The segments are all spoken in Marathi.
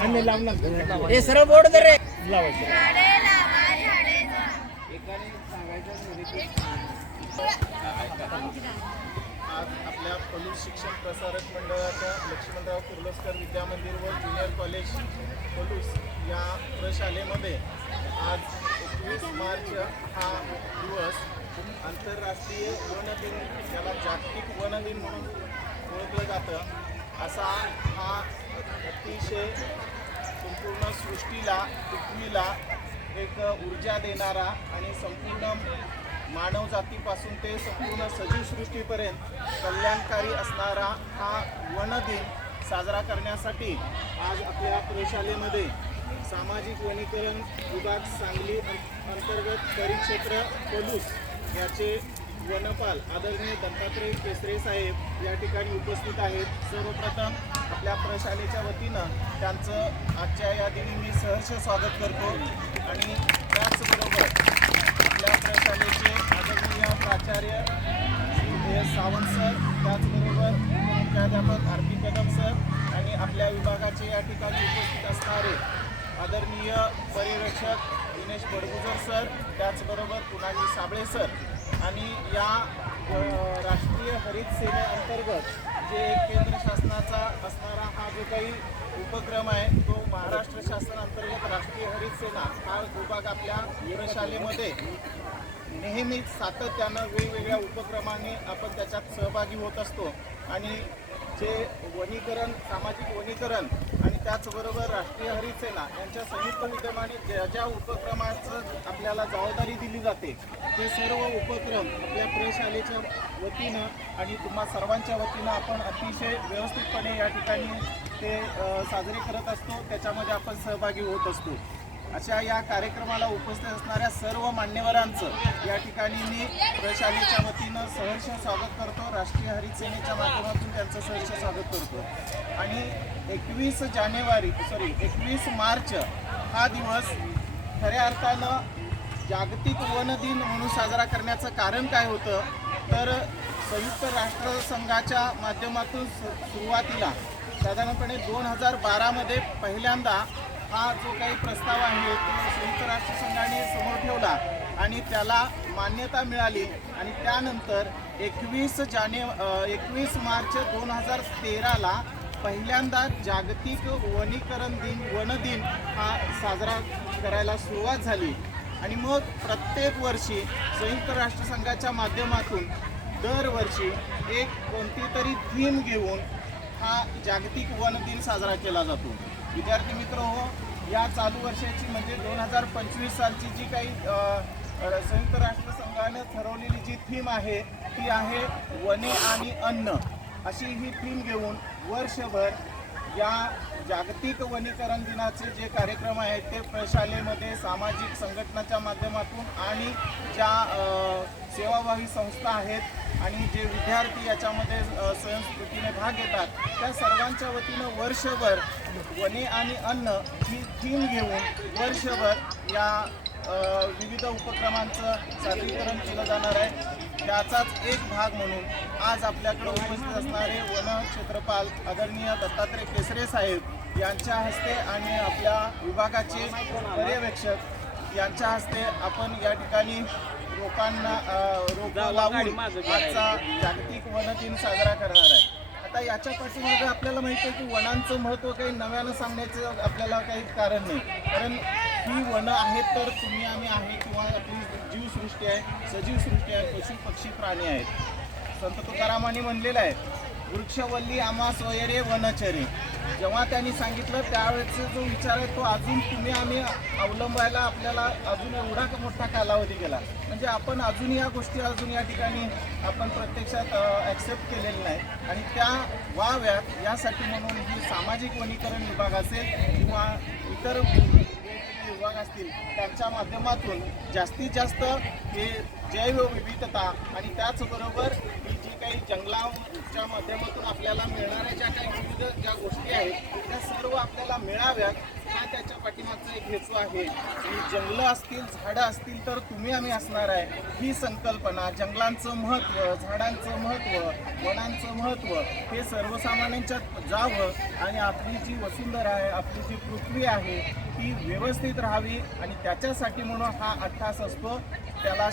आणि लावणार हे सर्व बोर्ड दे रे. आज आपल्या पोलीस शिक्षण प्रसारक मंडळाच्या लक्ष्मणराव कुर्लोस्कर विद्यामंदिर व ज्युनियर कॉलेज पोलीस या प्रशालेमध्ये आज एकवीस मार्च हा दिवस आंतरराष्ट्रीय वन दिन याला जागतिक वनदिन म्हणून ओळखलं जातं. असा हा अतिशय संपूर्ण सृष्टीला पृथ्वीला एक ऊर्जा देणारा आणि संपूर्ण मानवजातीपासून ते संपूर्ण सजीव सृष्टीपर्यंत कल्याणकारी असणारा हा वन दिन साजरा करण्यासाठी आज आपल्या प्रशालेमध्ये सामाजिक वनीकरण विभाग सांगली अंतर्गत परिक्षेत्र पोलूस याचे वनपाल आदरणीय दत्तात्रय केसरे साहेब या ठिकाणी उपस्थित आहेत. सर्वप्रथम आपल्या प्रशालेच्या वतीनं त्यांचं आजच्या या दिनी मी सहर्ष स्वागत करतो. आणि त्याचबरोबर आपल्या प्रशालेचे आदरणीय प्राचार्य श्री एस सावंत सर त्याचबरोबर मुख्याध्यापक आरती कदम सर आणि आपल्या विभागाचे या ठिकाणी उपस्थित असणारे आदरणीय परिरक्षक दिनेश बडगुजर सर त्याचबरोबर पुनाजी साबळे सर. आणि या राष्ट्रीय हरित सेनेअंतर्गत जे केंद्र शासनाचा असणारा हा जो काही उपक्रम आहे तो महाराष्ट्र शासनाअंतर्गत राष्ट्रीय हरित सेना हा विभाग आपल्या प्रशालेमध्ये नेहमीच सातत्यानं वेगवेगळ्या उपक्रमाने आपण त्याच्यात सहभागी होत असतो. आणि जे वनीकरण सामाजिक वनीकरण त्याचबरोबर राष्ट्रीय हरिसेना यांच्या संयुक्त विद्यमाने ज्या ज्या उपक्रमाचं आपल्याला जबाबदारी दिली जाते ते सर्व उपक्रम आपल्या प्रशालेच्या वतीनं आणि तुम्हा सर्वांच्या वतीनं आपण अतिशय व्यवस्थितपणे या ठिकाणी ते साजरे करत असतो. त्याच्यामध्ये आपण सहभागी होत असतो. अशा या कार्यक्रमाला उपस्थित असणाऱ्या सर्व मान्यवरांचं या ठिकाणी मी प्रशालेच्या वतीनं सहर्ष स्वागत करतो. राष्ट्रीय हरित सेनेच्या माध्यमातून त्यांचं सहर्ष स्वागत करतो. आणि एकवीस जानेवारी सॉरी एकवीस मार्च हा दिवस खऱ्या अर्थानं जागतिक वन दिन म्हणून साजरा करण्याचं कारण काय होतं? तर संयुक्त राष्ट्रसंघाच्या माध्यमातून सु- सुरुवातीला साधारणपणे दोन हजार बारामध्ये पहिल्यांदा हा जो काही प्रस्ताव आहे तो संयुक्त राष्ट्रसंघाने समोर ठेवला आणि त्याला मान्यता मिळाली. आणि त्यानंतर एकवीस जाने एकवीस मार्च दोन हजार तेराला पहिल्यांदा जागतिक वनीकरण दिन वन दिन हा साजरा करायला सुरुवात झाली. आणि मग प्रत्येक वर्षी संयुक्त राष्ट्रसंघाच्या माध्यमातून दरवर्षी एक कोणती तरी थीम घेऊन हा जागतिक वन दिन साजरा केला जातो. विद्यार्थी मित्र हो या चालू वर्षाची म्हणजे दोन हजार पंचवीस सालची जी काही संयुक्त राष्ट्रसंघानं ठरवलेली जी थीम आहे ती आहे वने आणि अन्न. अशी ही थीम घेऊन वर्षभर या जागतिक वनीकरण दिनाचे जे कार्यक्रम आहेत ते प्रशालेमध्ये सामाजिक संघटनाच्या माध्यमातून आणि ज्या सेवाभावी संस्था आहेत आणि जे विद्यार्थी याच्यामध्ये स्वयंस्फूर्तीने भाग घेतात त्या सर्वांच्या वतीनं वर्षभर वने आणि अन्न ही थीम घेऊन वर्षभर या विविध उपक्रमांचं सादरीकरण केलं जाणार आहे. त्याचाच एक भाग म्हणून आज आपल्याकडे उपस्थित असणारे वन क्षेत्रपाल आदरणीय दत्तात्रय केसरे साहेब यांच्या हस्ते आणि आपल्या विभागाचे पर्यवेक्षक यांच्या हस्ते आपण या ठिकाणी रोपांना अ, रोपं लावून आजचा जागतिक वन दिन साजरा करणार आहे. आता याच्या पाठीमागे आपल्याला माहिती आहे की वनांचं महत्त्व काही नव्यानं सांगण्याचं आपल्याला काही कारण नाही. कारण ही वनं आहेत तर तुम्ही आम्ही आहे किंवा आपली जीवसृष्टी आहे सजीव सृष्टी आहे पशु पक्षी प्राणी आहेत. संत तुकारामांनी म्हणलेलं आहे वृक्षवल्ली आमास वगैरे वनचरे जेव्हा त्यांनी सांगितलं त्यावेळेचा जो विचार आहे तो अजून तुम्ही आम्ही अवलंबायला आपल्याला अजून एवढा मोठा कालावधी गेला. म्हणजे आपण अजून या गोष्टी अजून या ठिकाणी आपण प्रत्यक्षात ॲक्सेप्ट केलेल्या नाही. आणि त्या व्हाव्यात यासाठी म्हणून ही सामाजिक वनीकरण विभाग असेल किंवा इतर विभाग असतील त्यांच्या माध्यमातून जास्तीत जास्त हे जैवविविधता आणि त्याचबरोबर ही जी काही जंगलाच्या माध्यमातून आपल्याला मिळणाऱ्या ज्या काही विविध ज्या गोष्टी आहेत त्या सर्व आपल्याला मिळाव्यात. हा त्याच्या पाठीमागचा एक हेतू आहे. आणि जंगलं असतील झाडं असतील तर तुम्ही आम्ही असणार आहे. ही संकल्पना जंगलांचं महत्त्व झाडांचं महत्त्व वनांचं महत्त्व हे सर्वसामान्यांच्यात जावं आणि आपली जी वसुंधरा आहे आपली जी पृथ्वी आहे ती व्यवस्थित राहावी आणि त्याच्यासाठी म्हणून हा अठ्ठास असतो. त्याला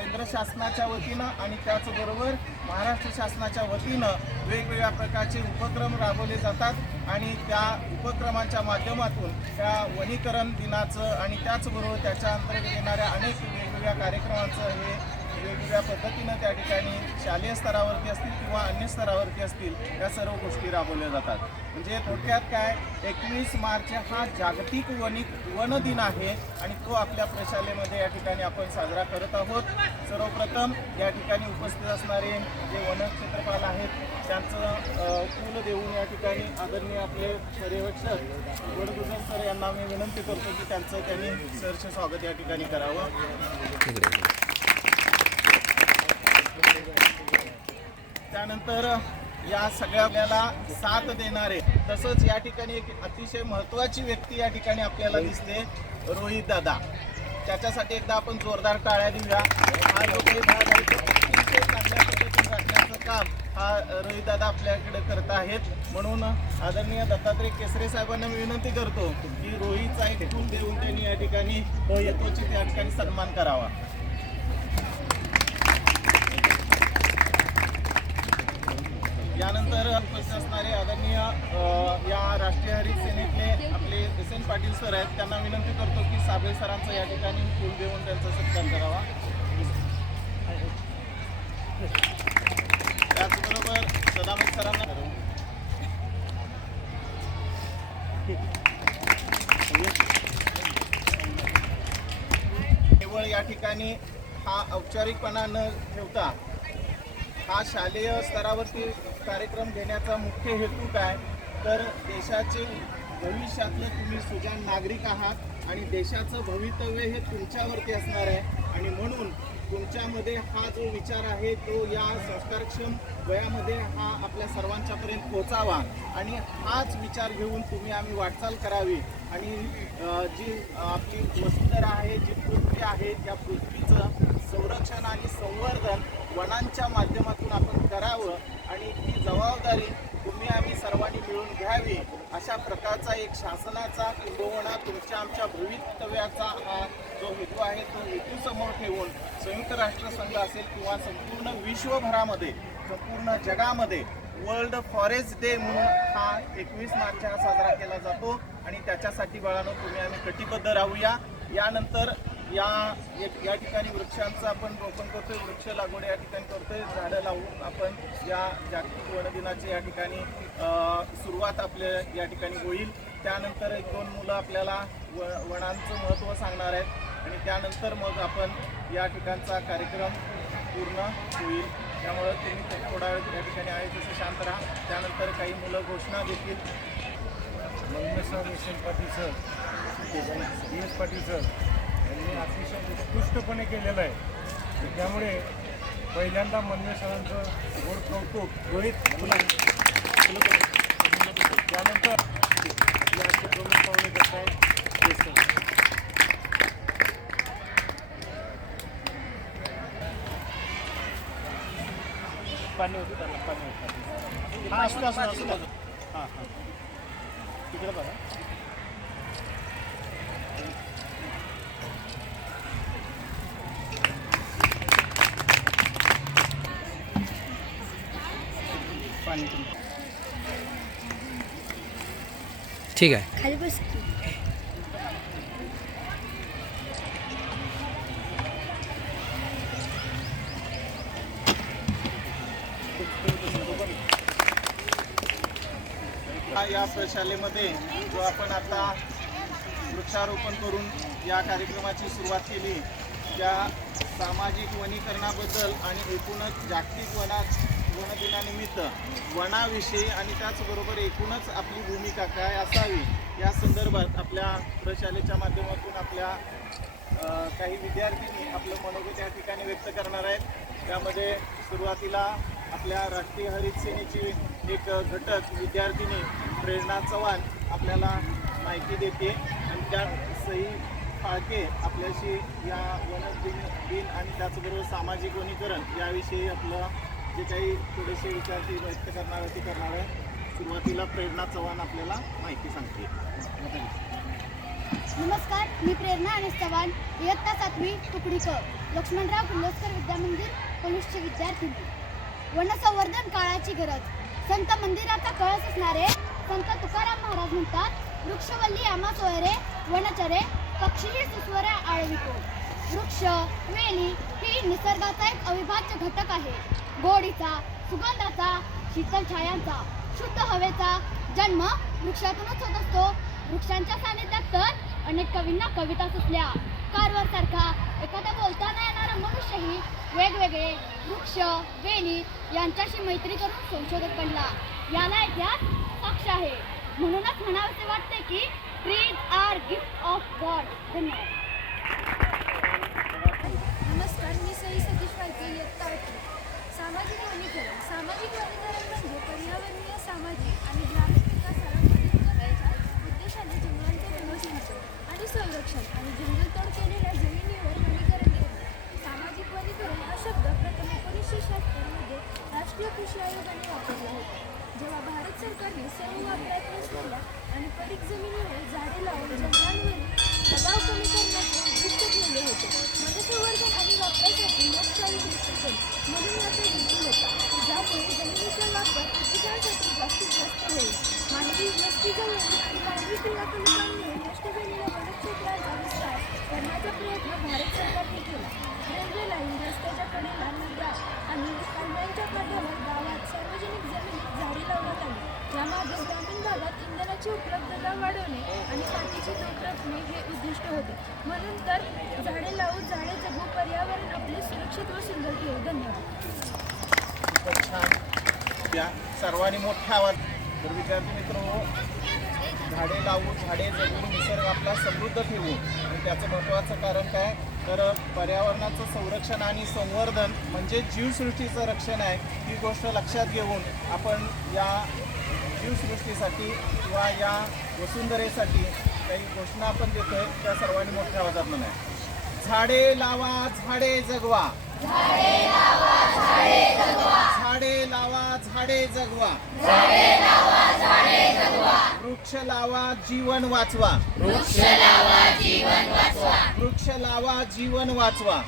केंद्र शासनाच्या वतीनं आणि त्याचबरोबर महाराष्ट्र शासनाच्या वतीनं वेगवेगळ्या प्रकारचे उपक्रम राबवले जातात आणि त्या उपक्रमांच्या माध्यमातून त्या वनीकरण दिनाचं आणि त्याचबरोबर त्याच्या अंतर्गत येणाऱ्या अनेक वेगवेगळ्या कार्यक्रमांचं हे वेगवेगळ्या पद्धतीनं त्या ठिकाणी शालेय स्तरावरती असतील किंवा अन्य स्तरावरती असतील या सर्व गोष्टी राबवल्या जातात. म्हणजे थोडक्यात काय एकवीस मार्च हा जागतिक वनिक वन दिन आहे आणि तो आपल्या प्रशालेमध्ये या ठिकाणी आपण साजरा करत आहोत. सर्वप्रथम या ठिकाणी उपस्थित असणारे जे वन क्षेत्रपाल आहेत त्यांचं फुल फूल देऊन या ठिकाणी आदरणीय आपले पर्यवेक्षक वडगुजर सर यांना मी विनंती करतो की त्यांचं त्यांनी सरचं स्वागत या ठिकाणी करावं. त्यानंतर या सगळ्या आपल्याला साथ देणारे तसंच या ठिकाणी एक अतिशय महत्वाची व्यक्ती या ठिकाणी आपल्याला दिसते रोहित दादा. त्याच्यासाठी एकदा आपण जोरदार टाळ्या देऊया. हा जो काही भाग आहे तो अतिशय चांगल्या पद्धतीने राखण्याचं काम हा रोहित दादा आपल्याकडे करत आहेत. म्हणून आदरणीय दत्तात्रय केसरे साहेबांना मी विनंती करतो की रोहितचा एक फूल देऊन त्यांनी या ठिकाणी येतोची या ठिकाणी सन्मान करावा. यानंतर उपस्थित असणारे आदरणीय या राष्ट्रीय हरित सेनेतले आपले एस एन पाटील सर आहेत त्यांना विनंती करतो की साबळे सरांचा या ठिकाणी फूल देऊन त्यांचा सत्कार करावा. त्याचबरोबर सदामत सरांना केवळ या ठिकाणी हा औपचारिकपणा न ठेवता हा शालेय स्तरावरती कार्यक्रम घेण्याचा मुख्य हेतू काय? तर देशाचे भविष्यातले तुम्ही सुजाण नागरिक आहात आणि देशाचं भवितव्य हे तुमच्यावरती असणार आहे. आणि म्हणून तुमच्यामध्ये हा जो विचार आहे तो या संस्कारक्षम वयामध्ये हा आपल्या सर्वांच्यापर्यंत पोचावा आणि हाच विचार घेऊन तुम्ही आम्ही वाटचाल करावी. आणि जी आपली वसुंधरा आहे जी पृथ्वी आहे त्या पृथ्वीचं संरक्षण आणि संवर्धन वनांच्या माध्यमातून आपण करावं आणि ती जबाबदारी तुम्ही आम्ही सर्वांनी मिळून घ्यावी अशा प्रकारचा एक शासनाचा किंबहुना तुमच्या आमच्या भवितव्याचा हा जो हेतू आहे तो हेतू समोर ठेवून संयुक्त राष्ट्रसंघ असेल किंवा संपूर्ण विश्वभरामध्ये संपूर्ण जगामध्ये वर्ल्ड फॉरेस्ट डे म्हणून हा एकवीस मार्च हा साजरा केला जातो. आणि त्याच्यासाठी बाळानं तुम्ही आम्ही कटिबद्ध राहूया. यानंतर या एक- या ठिकाणी वृक्षांचं आपण रोपण करतोय वृक्ष लागवड या ठिकाणी करतोय झाडं लावून आपण या जागतिक वन दिनाची या ठिकाणी सुरुवात आपल्या या ठिकाणी होईल. त्यानंतर एक दोन मुलं आपल्याला व वनांचं महत्त्व सांगणार आहेत. आणि त्यानंतर मग आपण या ठिकाणचा कार्यक्रम पूर्ण होईल. त्यामुळं तुम्ही थोडा वेळ या ठिकाणी आहे तसं शांत राहा. त्यानंतर काही मुलं घोषणा देतील. Mangeshrao Yashwant Patil sir. D S Patil sir. अतिशय उत्कृष्टपणे केलेलं आहे. त्यामुळे पहिल्यांदा मंगेश सरांचं गोड कौतुक रोहित त्यानंतर प्रमुख पाहुणे कसं आहे पाणी होतं त्याला पाणी होतं. हा असू असू असू हां हां. तिकडे बघा. पाणी ठीक आहे खाली बस. हा या प्रशालेमध्ये जो आपण आता वृक्षारोपण करून या कार्यक्रमाची सुरुवात केली त्या सामाजिक वनीकरणाबद्दल आणि एकूणच जागतिक वनात वनदिनानिमित्त वनाविषयी आणि त्याचबरोबर एकूणच आपली भूमिका काय असावी या संदर्भात आपल्या प्रशालेच्या माध्यमातून आपल्या काही विद्यार्थ्यांनी आपलं मनोगत या ठिकाणी व्यक्त करणार आहेत. त्यामध्ये सुरुवातीला आपल्या राष्ट्रीय हरित सेनेची एक घटक विद्यार्थिनी प्रेरणा चव्हाण आपल्याला माहिती देते आणि त्या सई फाळके आपल्याशी या वन दिन दिन आणि त्याचबरोबर सामाजिक वनीकरण याविषयी आपलं जे काही थोडेसे विचार ती व्यक्त करणार आहे ती करणार आहे. सुरुवातीला प्रेरणा चव्हाण आपल्याला माहिती सांगते नमस्कार मी प्रेरणा आणि चव्हाण इयत्ता सातवी तुकडी क लक्ष्मणराव किर्लोस्कर विद्यामंदिर कनिष्ठ विद्यार्थी वनसंवर्धन काळाची गरज. संत मंदिराचा कळस असणारे संत तुकाराम महाराज म्हणतात वृक्षवल्ली आमा सोयरे वनचरे पक्षी सुस्वरे आळवितो. वृक्ष वेली ही निसर्गाचा एक अविभाज्य घटक आहे. गोडीचा सुगंधाचा शीतल छायांचा शुद्ध हवेचा जन्म वृक्षातूनच होत असतो. वृक्षांच्या सानिध्यात तर अनेक कवींना कविता सुचल्या. कारवर सारखा एखादा बोलताना येणारा मनुष्यही वेगवेगळे वृक्ष वेली यांच्याशी मैत्री करून संशोधक बनला. याला इतिहास साक्ष आहे. म्हणूनच म्हणावेसे वाटते की trees are gift of god धन्यवाद. नमस्कार मी सतीश इयत्ता होती. सामाजिक वनीकरण सामाजिक वनीकरण म्हणजे पर्यावरणीय सामाजिक आणि ग्रामीण विकासाला मदत करण्याच्या उद्देशाने जंगलांचे पुनर्सिंचन आणि संरक्षण आणि जंगलतोड केलेल्या जमिनीवर वनीकरण करणे. सामाजिक वनीकरण हा शब्द प्रथम एकोणीसशे शहात्तरमध्ये राष्ट्रीय कृषी आयोगाने वापरला होता. जेव्हा भारत सरकारने सर्व वापरात केला आणि पडीक जमिनीवर झाडे लावून जंगलांवरील दबाव कमी करण्याचे उद्दिष्ट ठेवले होते. वनसंवर्धन आणि वापरासाठी लोकशाही दृष्टिकोन म्हणून याचा हेतू होता. ज्यामुळे जमिनीचा वापर पिकांसाठी जास्तीत जास्त होईल. मानवी वस्तीजवळ आणि मानवी क्रियाकलापांमुळे नष्ट झालेल्या वनक्षेत्राचा विस्तार करण्याचा प्रयत्न भारत सरकारने केला. पाण्याची उपलब्धता वाढवणे आणि मातीची धूप रोखणे हे उद्दिष्ट होते. म्हणून तर झाडे लावून झाडे जगू पर्यावरण आपले सुरक्षित व सुंदर ठेवू. धन्यवाद. खूपच सर्वांनी मोठा आवाज. तर विद्यार्थी मित्र झाडे लावू झाडे जगू निसर्ग आपला समृद्ध ठेवू. आणि त्याचं महत्त्वाचं कारण काय? तर पर्यावरणाचं संरक्षण आणि संवर्धन म्हणजे जीवसृष्टीचं रक्षण आहे ही गोष्ट लक्षात घेऊन आपण या शिवसृष्टीसाठी किंवा या वसुंधरेसाठी काही घोषणा आपण देतोय त्या सर्वांनी मोठ्या आवाजात म्हणा झाडे लावा झाडे जगवा. झाडे लावा झाडे जगवा. वृक्ष लावा जीवन वाचवा. वृक्ष लावा जीवन वाचवा.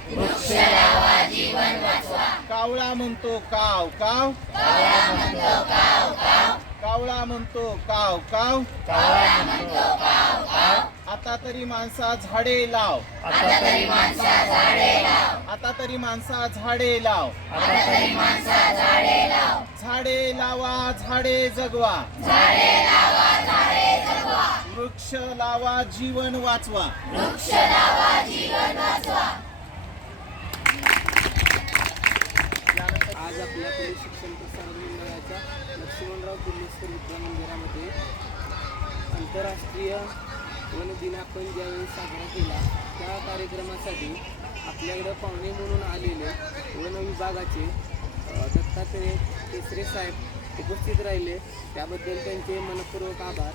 कावळा म्हणतो काव काव कावळा म्हणतो काव. काव? आता तरी माणसा झाडे लाव. आता तरी माणसा झाडे लाव. झाडे लावा. झाडे जगवा. वृक्ष लावा जीवन वाचवा. आज आपल्या शिक्षण प्रसार मंडळाच्या लक्ष्मणराव किर्लोस्कर विद्यामंदिरामध्ये आंतरराष्ट्रीय वन दिन आपण ज्यावेळी साजरा केला त्या कार्यक्रमासाठी आपल्याकडं पाहुणे म्हणून आलेले वन विभागाचे दत्तात्रय केसरे साहेब उपस्थित राहिले. त्याबद्दल त्यांचे मनपूर्वक आभार.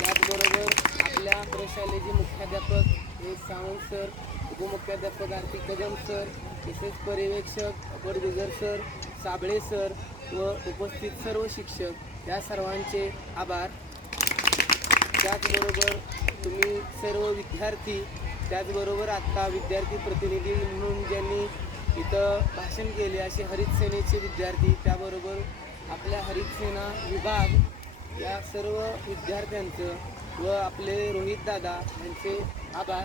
त्याचबरोबर आपल्या प्रशालेचे मुख्याध्यापक हे सावंत सर उपमुख्याध्यापक आरती कदम सर तसेच पर्यवेक्षक बडगुजर सर साबळे सर व उपस्थित सर्व शिक्षक या सर्वांचे आभार. त्याचबरोबर तुम्ही सर्व विद्यार्थी त्याचबरोबर आत्ता विद्यार्थी प्रतिनिधी म्हणून ज्यांनी इथं भाषण केले असे हरित सेनेचे विद्यार्थी त्याबरोबर आपल्या हरित सेना विभाग या सर्व विद्यार्थ्यांचं व आपले रोहित दादा यांचे आभार.